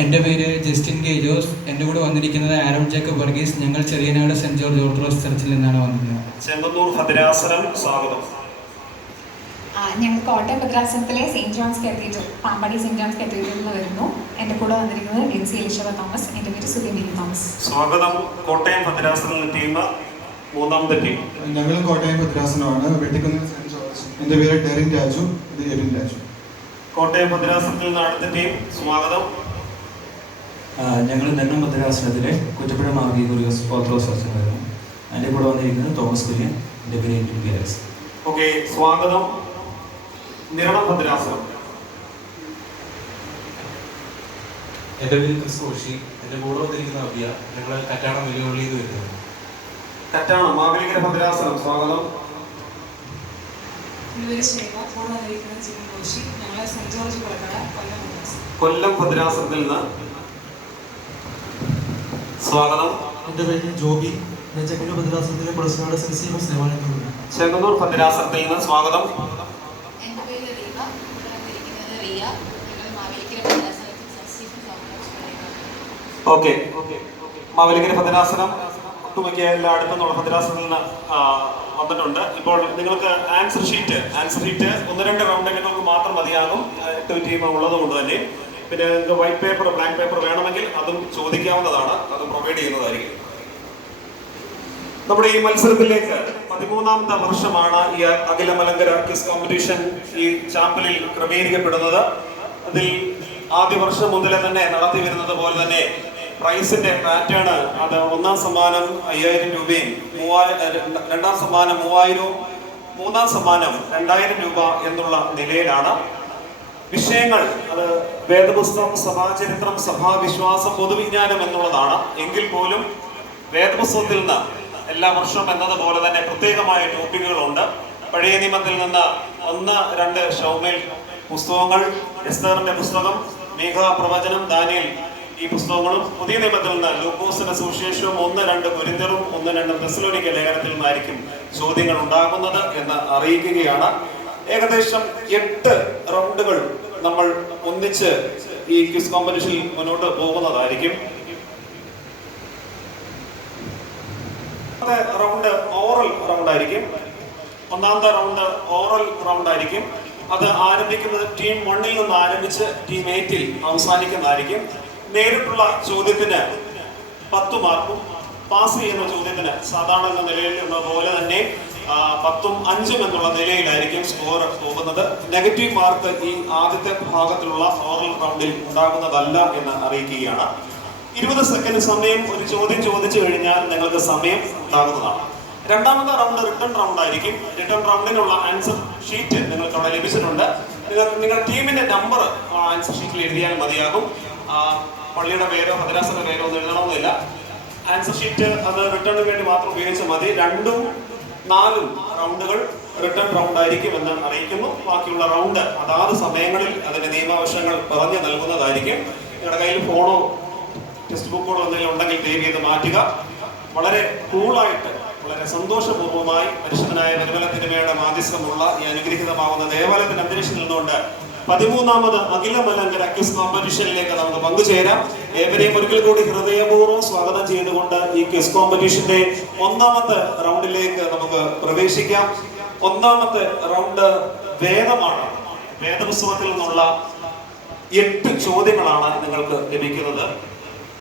എൻ്റെ പേര് Justin K Jose. എൻ്റെ കൂടെ വന്നിരിക്കുന്നത് ആരോൺ ജേക്കബ് വർഗീസ്. ഞങ്ങൾ ചെറിയനാട് സെന്റ് ജോർജ് ഓർത്തഡോക്സ് ചർച്ചിൽ നിന്നാണ് വന്നിരുന്നത്. ചെങ്ങന്നൂർ ഭദ്രാസനം സ്വാഗതം. ഞങ്ങൾ കോട്ടയം ഭദ്രാസനത്തിലെ saint John's cathedral, Pampady saint John's കത്തീഡ്രലിൽ നിന്ന് വരുന്നു. എൻ്റെ കൂടെ വന്നിരിക്കുന്നത് ഡിൻസി എലിഷബ തോമസ്. എൻ്റെ പേര് സുധി തോമസ്. സ്വാഗതം. കോട്ടയം ഭദ്രാസനം ടീം മൂന്നാമത്തെ ടീം. ഞങ്ങൾ കോട്ടയം ഭദ്രാസനമാണ്, വെട്ടിക്കുന്ന് സെന്റ് ജോർജ്. എൻ്റെ പേര് ഡെറിൻ രാജു. ഇത് എരിൻ രാജു. കോട്ടയം ഭദ്രാസനത്തിൽ നിന്ന് അടുത്ത ടീം. സ്വാഗതം. ഞങ്ങൾ നെന്നം ഭദ്രാസനത്തിലെ കുറ്റപ്പുഴ മാർഗി കുറിയോസ് ഓർത്തഡോക്സ് ചർച്ചിലായിരുന്നു. എൻ്റെ കൂടെ വന്നിരിക്കുന്നത് തോമസ് കുര്യൻ. എൻ്റെ പേര് ഇന്ത്യസ്. ഓക്കെ, സ്വാഗതം. നിരണം ഭദ്രാസനം. എൻ്റെ പേര് ക്രിസ് കോശി. എൻ്റെ കൂടെ വന്നിരിക്കുന്ന അബിയ. ഞങ്ങൾ കറ്റാണം വെല്ലുവിളിയിൽ നിന്ന് വരുന്നത്. കറ്റാണം മാവേലിക്കര ഭദ്രാസനം. സ്വാഗതം. എൻ്റെ പേര് ശ്രീക. കൂടെ വന്നിരിക്കുന്നത് ജിമ്മി കോശി. ഞങ്ങൾ സെന്റ് ജോർജ് കൊല്ലക്കട, കൊല്ലം ഭദ്രാസനത്തിൽ നിന്ന്. സ്വാഗതം. എൻ്റെ പേര് ജോബി. ഞാൻ ചെങ്ങന്നൂർ ഭദ്രാസനത്തിലെ പ്രൊഫസറുടെ സെൻസിയസ് ദേവാലയത്തിലുണ്ട്. ചെങ്ങന്നൂർ ഭദ്രാസനത്തിൽ നിന്ന്. സ്വാഗതം. എൻ്റെ പേര് റീവ. ഇവിടെ വന്നിരിക്കുന്നത് റിയ. ഞങ്ങൾ മാവേലിക്കര ഭദ്രാസനത്തിൽ ഓക്കെ, മാവേലിക്കര ഭദ്രാസനം ഒട്ടുമിക്ക എല്ലായിടത്തുനിന്നുള്ള ഭദ്രാസനത്തിൽ നിന്ന് വന്നിട്ടുണ്ട്. ഇപ്പോൾ നിങ്ങൾക്ക് ആൻസർ ഷീറ്റ് 1-2 റൗണ്ടുകൾക്ക് മാത്രം മതിയാകും. 8 ടീം ഉള്ളത് കൊണ്ട് തന്നെ. പിന്നെ നിങ്ങൾക്ക് വൈറ്റ് പേപ്പർ, ബ്ലാക്ക് പേപ്പർ വേണമെങ്കിൽ അതും ചോദിക്കാവുന്നതാണ്. അത് പ്രൊവൈഡ് ചെയ്യുന്നതായിരിക്കും. നമ്മുടെ ഈ മത്സരത്തിലേക്ക് 13ാമത്തെ വർഷമാണ് ഈ അഖില മലങ്കര ക്വിസ് കോമ്പറ്റീഷൻ ഈ ചാമ്പലിൽ ക്രമീകരിക്കപ്പെടുന്നത്. അതിൽ ആദ്യ വർഷം മുതലേ തന്നെ നടത്തി വരുന്നത് പോലെ തന്നെ പ്രൈസിന്റെ പാറ്റേൺ അത് ഒന്നാം സമ്മാനം 5000 രൂപയും, രണ്ടാം സമ്മാനം 3000, മൂന്നാം സമ്മാനം 2000 രൂപ എന്നുള്ള നിലയിലാണ്. വിഷയങ്ങൾ അത് വേദപുസ്തകം, സഭാചരിത്രം, സഭാവിശ്വാസം, പൊതുവിജ്ഞാനം എന്നുള്ളതാണ്. എങ്കിൽ പോലും വേദപുസ്തകത്തിൽ നിന്ന് എല്ലാ വർഷവും എന്നതുപോലെ തന്നെ പ്രത്യേകമായ ടോപ്പിക്കുകളുണ്ട്. പഴയ നിയമത്തിൽ നിന്ന് 1-2 ഷൗമേൽ പുസ്തകങ്ങൾ, എസ്തറിന്റെ പുസ്തകം, മീഖ പ്രവചനം, ദാനിയേൽ ഈ പുസ്തകങ്ങളും, പുതിയ നിയമത്തിൽ നിന്ന് ലൂക്കോസിന്റെ സുവിശേഷവും 1-2 കൊരിന്ത്യറും 1-2 തെസ്സലോനിക്ക ലേഖനത്തിൽ നിന്നായിരിക്കും ചോദ്യങ്ങൾ ഉണ്ടാകുന്നത് എന്ന് അറിയിക്കുകയാണ്. ഏകദേശം 8 റൗണ്ടുകൾ നമ്മൾ ഒന്നിച്ച് ഈ ക്വിസ് കോമ്പറ്റീഷനിൽ മുന്നോട്ട് പോകുന്നതായിരിക്കും. റൗണ്ട് ഓറൽ റൗണ്ട് ആയിരിക്കും. ഒന്നാമത്തെ റൗണ്ട് ഓറൽ റൗണ്ട് ആയിരിക്കും. അത് ആരംഭിക്കുന്നത് ടീം 1-ൽ നിന്ന് ആരംഭിച്ച് ടീം 8-ൽ അവസാനിക്കുന്നതായിരിക്കും. നേരിട്ടുള്ള ചോദ്യത്തിന് 10 മാർക്കും, പാസ് ചെയ്യുന്ന ചോദ്യത്തിന് സാധാരണ നിലയിലുള്ള പോലെ തന്നെ 10ഉം 5ഉം എന്നുള്ള നിലയിലായിരിക്കും സ്കോർ പോകുന്നത്. നെഗറ്റീവ് മാർക്ക് ഈ ആദ്യത്തെ ഭാഗത്തിലുള്ള ഓറൽ റൗണ്ടിൽ ഉണ്ടാകുന്നതല്ല എന്ന് അറിയിക്കുകയാണ്. 20 സെക്കൻഡ് സമയം ഒരു ചോദ്യം ചോദിച്ചു കഴിഞ്ഞാൽ നിങ്ങൾക്ക് സമയം ഉണ്ടാകുന്നതാണ്. രണ്ടാമത്തെ റൗണ്ട് റിട്ടേൺ റൗണ്ട് ആയിരിക്കും. റിട്ടേൺ റൗണ്ടിനുള്ള ആൻസർ ഷീറ്റ് നിങ്ങൾക്ക് അവിടെ ലഭിച്ചിട്ടുണ്ട്. നിങ്ങളുടെ ടീമിന്റെ നമ്പർ ആൻസർ ഷീറ്റിൽ എഴുതിയാൽ മതിയാകും. പള്ളിയുടെ പേരോ ഭദ്രാസന പേരോ ഒന്നും എഴുതണമെന്നില്ല. ആൻസർ ഷീറ്റ് അത് റിട്ടേണിന് വേണ്ടി മാത്രം ഉപയോഗിച്ചാൽ മതി. 2ഉം 4ഉം റൗണ്ടുകൾ റിട്ടേൺ റൗണ്ട് ആയിരിക്കും എന്ന് അറിയിക്കുന്നു. ബാക്കിയുള്ള റൗണ്ട് അതാത് സമയങ്ങളിൽ അതിന്റെ നിയമാവശങ്ങൾ പറഞ്ഞു നൽകുന്നതായിരിക്കും. നിങ്ങളുടെ കയ്യിൽ ഫോണോ ടെക്സ്റ്റ് ബുക്കുകളോ എന്തെങ്കിലും ഉണ്ടെങ്കിൽ ദയവ് ചെയ്ത് മാറ്റുക. വളരെ കൂളായിട്ട്, വളരെ സന്തോഷപൂർവ്വമായി പരിശുദ്ധനായ പരിമല തിരുമയുടെ മാധ്യസ്ഥമുള്ള ഈ അനുഗ്രഹീതമാകുന്ന ദേവാലയത്തിന്റെ അന്തരീക്ഷത്തിൽ നിന്നുകൊണ്ട് 13ാമത് അഖില മലങ്കര ക്വിസ് കോമ്പറ്റീഷനിലേക്ക് നമുക്ക് പങ്കുചേരാം. ഏവരെയും ഒരിക്കൽ കൂടി ഹൃദയപൂർവ്വം സ്വാഗതം ചെയ്തുകൊണ്ട് ഈ ക്വിസ് കോമ്പറ്റീഷന്റെ 1ാമത്തെ റൗണ്ടിലേക്ക് നമുക്ക് പ്രവേശിക്കാം. 1ാമത്തെ റൗണ്ട് വേദമാണ്. വേദപുസ്തകത്തിൽ നിന്നുള്ള 8 ചോദ്യങ്ങളാണ് നിങ്ങൾക്ക് ലഭിക്കുന്നത്.